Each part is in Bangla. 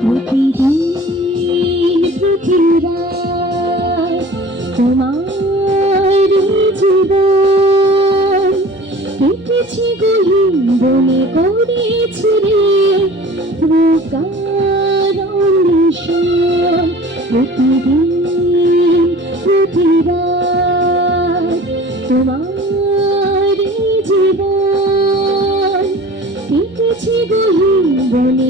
প্রতিদিন পৃথিবীরা তোমার জীবন দেখেছি গহীন বলে করেছি রে প্রকার প্রতিদিন প্রতিরা তোমার জীবন দেখেছি গহীন বলে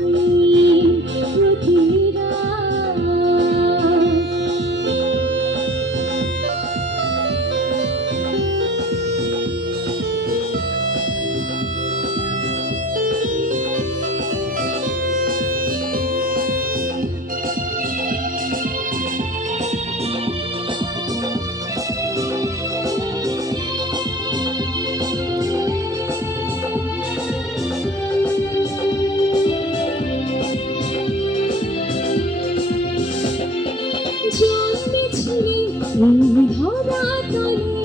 বন্ধুরা তলে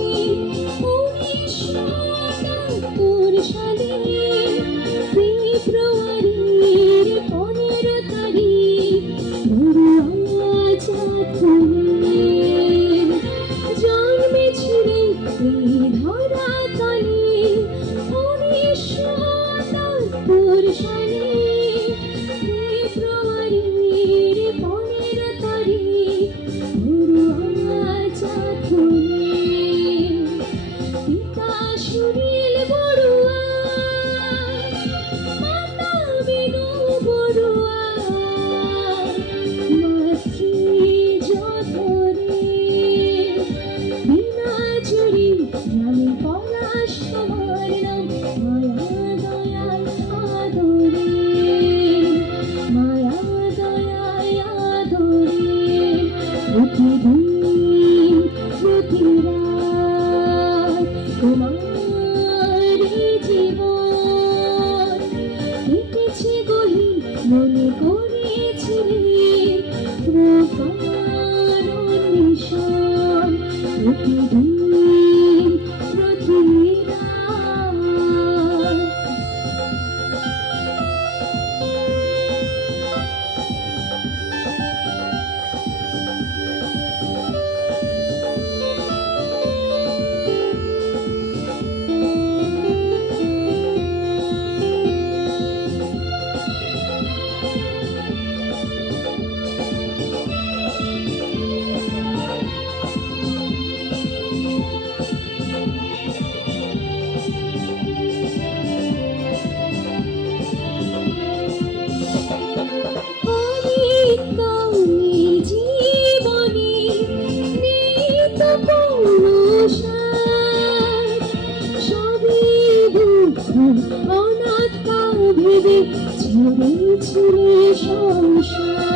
অনাথ কাল ভেবে ছিল সংসার।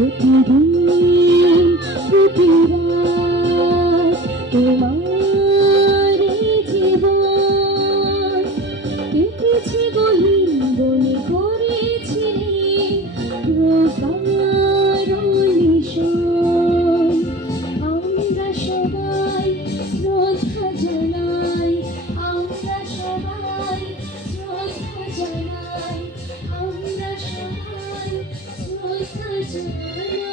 Mm-hmm. Congratulations. Thank you.